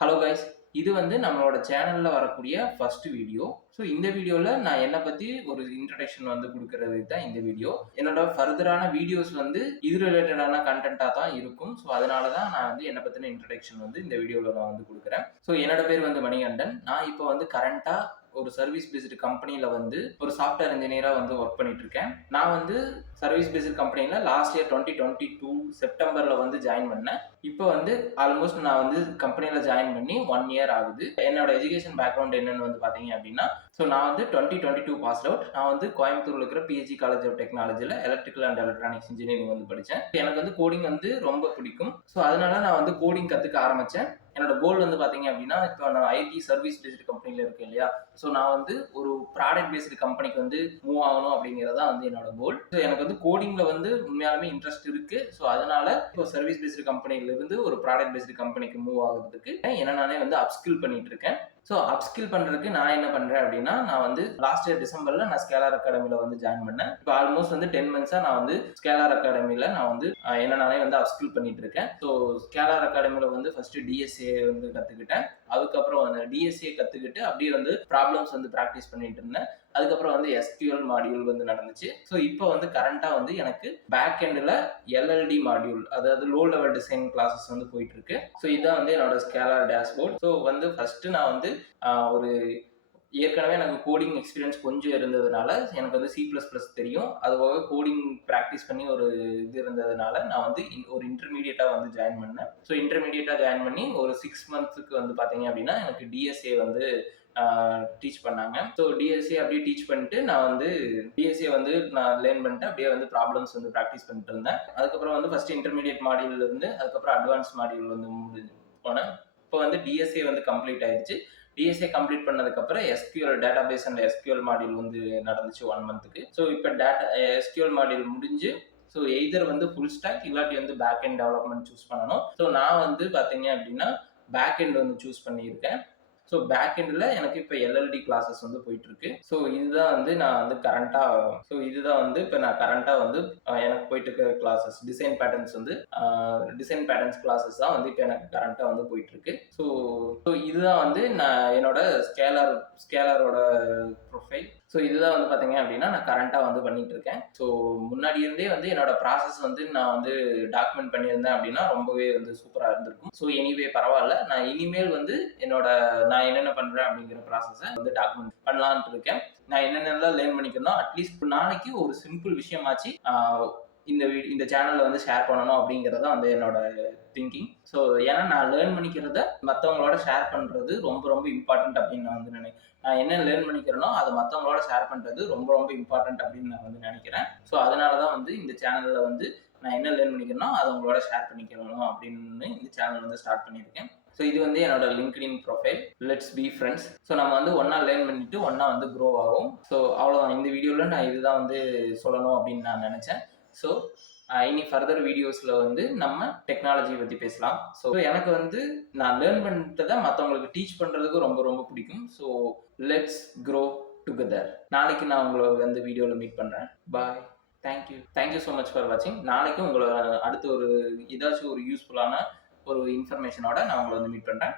Hello guys, இது வந்து நம்மளோட சேனல்ல வரக்கூடிய ஃபர்ஸ்ட் வீடியோ. ஸோ இந்த வீடியோல நான் என்னை பத்தி ஒரு இன்ட்ரடக்ஷன் வந்து குடுக்குறதுக்கு தான் இந்த வீடியோ. என்னோட ஃபர்தரான வீடியோஸ் வந்து இது ரிலேட்டடான கன்டென்ட்டா தான் இருக்கும். ஸோ அதனால தான் நான் வந்து என்னை பத்தின இன்ட்ரடக்ஷன் வந்து இந்த வீடியோல நான் வந்து குடுக்குறேன். ஸோ என்னோட பேர் வந்து மணிகண்டன். நான் இப்போ வந்து கரண்டா ஒரு சர்வீஸ் பேஸ்டு கம்பெனில வந்து ஒரு சாஃப்ட்வேர் இன்ஜினியரா வந்து ஒர்க் பண்ணிட்டு இருக்கேன். நான் வந்து சர்வீஸ் பேஸ்டு கம்பெனில லாஸ்ட் இயர் 2022 செப்டம்பர்ல வந்து ஜாயின் பண்ணேன். இப்போ வந்து ஆல்மோஸ்ட் நான் வந்து கம்பெனில ஜாயின் பண்ணி 1 இயர் ஆகுது. என்னோட எஜுகேஷன் பேக்ரவுண்ட் என்னன்னு வந்து பாத்தீங்க அப்படின்னா, ஸோ நான் வந்து 2022 பாஸ் அவுட். நான் வந்து கோயம்புத்தூர்ல இருக்கிற பிஜி காலேஜ் ஆஃப் டெக்னாலஜில எலக்ட்ரிக்கல் அண்ட் எலக்ட்ரானிக்ஸ் இன்ஜினியரிங் வந்து படித்தேன். எனக்கு வந்து கோடிங் வந்து ரொம்ப பிடிக்கும். ஸோ அதனால நான் வந்து கோடிங் கற்றுக்க ஆரம்பித்தேன். என்னோட கோல் வந்து பாத்தீங்க அப்படின்னா, இப்போ நான் ஐடி சர்வீஸ் பேஸ்டு கம்பெனில இருக்கேன் இல்லையா, ஸோ நான் வந்து ஒரு ப்ராடக்ட் பேஸ்டு கம்பெனிக்கு வந்து மூவ் ஆகணும் அப்படிங்கிறதா வந்து என்னோட கோல். ஸோ எனக்கு வந்து கோடிங்ல வந்து உண்மையாலுமே இன்ட்ரெஸ்ட் இருக்கு. ஸோ அதனால இப்போ சர்வீஸ் பேஸ்டு கம்பெனில இருந்து ஒரு ப்ராடக்ட் பேஸ்டு கம்பெனிக்கு மூவ் ஆகுறதுக்கு என்ன நானே வந்து அப்ஸ்கில் பண்ணிட்டு இருக்கேன். ஸோ அப்ஸ்கில் பண்றதுக்கு நான் என்ன பண்றேன் அப்படின்னா, நான் வந்து லாஸ்ட் இயர் டிசம்பர்ல நான் ஸ்கேலார் அகாடமில வந்து ஜாயின் பண்ணேன். இப்போ ஆல்மோஸ்ட் வந்து 10 மந்த்ஸா நான் வந்து ஸ்கேலார் அகாடமில நான் வந்து என்ன நானே வந்து அப்ஸ்கில் பண்ணிட்டு இருக்கேன். ஸோ ஸ்கேலார் அகாடமில வந்து ஃபர்ஸ்ட் டிஎஸ்ஏ வந்து கத்துக்கிட்டேன். அதுக்கப்புறம் வந்து டிஎஸ்ஏ கத்துக்கிட்டு அப்படியே வந்து ப்ராப்ளம்ஸ் வந்து ப்ராக்டிஸ் பண்ணிட்டு இருந்தேன். அதுக்கப்புறம் வந்து எஸ்கியூஎல் மாடியூல் வந்து நடந்துச்சு. ஸோ இப்போ வந்து கரண்டா வந்து எனக்கு பேக் எண்ட்ல எல்எல்டி மாடியூல், அதாவது லோ லெவல் டிசைன் கிளாஸஸ் வந்து போயிட்டு இருக்கு. ஸோ இதுதான் வந்து என்னோட ஸ்கேலார் டேஷ்போர்ட். ஸோ வந்து ஃபர்ஸ்ட் நான் வந்து ஒரு ஏற்கனவே எனக்கு கோடிங் எக்ஸ்பீரியன்ஸ் கொஞ்சம் இருந்ததுனால எனக்கு வந்து C++ தெரியும். அதுபோக கோடிங் ப்ராக்டிஸ் பண்ணி ஒரு இது இருந்ததுனால நான் வந்து ஒரு இன்டர்மீடியட்டா வந்து ஜாயின் பண்ணேன். ஸோ இன்டர்மீடியட்டா ஜாயின் பண்ணி ஒரு 6 மந்த்ஸுக்கு வந்து பார்த்தீங்க அப்படின்னா எனக்கு டிஎஸ்ஏ வந்து டீச் பண்ணாங்க. ஸோ டிஎஸ்ஏ அப்படியே டீச் பண்ணிட்டு நான் வந்து டிஎஸ்ஏ வந்து நான் லேர்ன் பண்ணிட்டு அப்படியே வந்து ப்ராப்ளம்ஸ் வந்து ப்ராக்டிஸ் பண்ணிட்டு இருந்தேன். அதுக்கப்புறம் வந்து ஃபர்ஸ்ட் இன்டர்மீடியட் மாடியூல்ல இருந்து அதுக்கப்புறம் அட்வான்ஸ் மாடியூல் வந்து போனேன். இப்போ வந்து டிஎஸ்ஏ வந்து கம்ப்ளீட் ஆயிடுச்சு. டிஎஸ்ஏ கம்ப்ளீட் பண்ணதுக்கப்புறம் SQL database and SQL module வந்து நடந்துச்சு 1 மந்த்துக்கு. ஸோ இப்போ எஸ்கியூஎல் மாடியூல் முடிஞ்சு ஸோ எய்தர் வந்து ஃபுல் ஸ்டாக் இல்லாட்டி வந்து பேக் எண்ட் டெவலப்மெண்ட் சூஸ் பண்ணணும். ஸோ நான் வந்து பார்த்தீங்க அப்படின்னா பேக் எண்ட் வந்து சூஸ் பண்ணியிருக்கேன். ஸோ பேக் எண்டில் எனக்கு இப்போ எல்எல்டி கிளாஸஸ் வந்து போயிட்டு இருக்கு. ஸோ இதுதான் வந்து நான் வந்து இதுதான் வந்து இப்போ நான் கரண்டாக வந்து எனக்கு போயிட்டு இருக்க கிளாஸஸ் டிசைன் பேட்டர்ன்ஸ் கிளாஸஸ் தான் வந்து இப்போ எனக்கு கரண்டாக வந்து போயிட்டு இருக்கு. ஸோ இதுதான் வந்து நான் என்னோட ஸ்கேலரோட ப்ரொஃபைல். ஸோ இதுதான் வந்து பார்த்தீங்க அப்படின்னா நான் கரண்டாக வந்து பண்ணிட்டு இருக்கேன். ஸோ முன்னாடி இருந்தே வந்து என்னோட ப்ராசஸ் வந்து நான் வந்து டாக்குமெண்ட் பண்ணியிருந்தேன் அப்படின்னா ரொம்பவே வந்து சூப்பராக இருந்திருக்கும். ஸோ எனிவே பரவாயில்ல, நான் இனிமேல் வந்து நான் என்னென்ன பண்றேன் அப்படிங்கிற ப்ராசஸை வந்து டாக்குமெண்ட் பண்ணலான்ட்டு இருக்கேன். நான் என்னென்னலாம் லேர்ன் பண்ணிக்கணும், அட்லீஸ்ட் நாளைக்கு ஒரு சிம்பிள் விஷயமாச்சு இந்த சேனல்ல வந்து ஷேர் பண்ணணும் அப்படிங்கிறத வந்து என்னோட திங்கிங். ஸோ ஏன்னா நான் லேர்ன் பண்ணிக்கிறத மற்றவங்களோட ஷேர் பண்றது ரொம்ப ரொம்ப இம்பார்ட்டன்ட் அப்படின்னு நான் வந்து நான் என்ன லேர்ன் பண்ணிக்கிறேனோ அதை மற்றவங்களோட ஷேர் பண்றது ரொம்ப ரொம்ப இம்பார்ட்டன்ட் அப்படின்னு நான் வந்து நினைக்கிறேன். ஸோ அதனால தான் வந்து இந்த சேனல்ல வந்து நான் என்ன லேர்ன் பண்ணிக்கிறேனோ அதை உங்களோட ஷேர் பண்ணிக்கணும் அப்படின்னு இந்த சேனல் வந்து ஸ்டார்ட் பண்ணியிருக்கேன். ஸோ இது வந்து என்னோட LinkedIn profile. Let's be friends. So நம்ம வந்து ஒன்னா லேர்ன் பண்ணிட்டு ஒன்னா வந்து க்ரோ ஆகும். ஸோ அவ்வளோதான், இந்த வீடியோவில் நான் இதுதான் வந்து சொல்லணும் அப்படின்னு நான் நினச்சேன். ஸோ இனி ஃபர்தர் வீடியோஸில் வந்து நம்ம டெக்னாலஜி பற்றி பேசலாம். ஸோ எனக்கு வந்து நான் லேர்ன் பண்ணிட்டதை மற்றவங்களுக்கு டீச் பண்ணுறதுக்கு ரொம்ப ரொம்ப பிடிக்கும். So let's grow together. நாளைக்கு நான் உங்களை வந்து வீடியோவில் மீட் பண்ணுறேன். பாய். தேங்க்யூ ஸோ மச் ஃபார் வாட்சிங். நாளைக்கு உங்களை அடுத்து ஒரு ஏதாச்சும் ஒரு யூஸ்ஃபுல்லான ஒரு இன்ஃபர்மேஷனோட நான் உங்களை வந்து மீட் பண்ணுறேன்.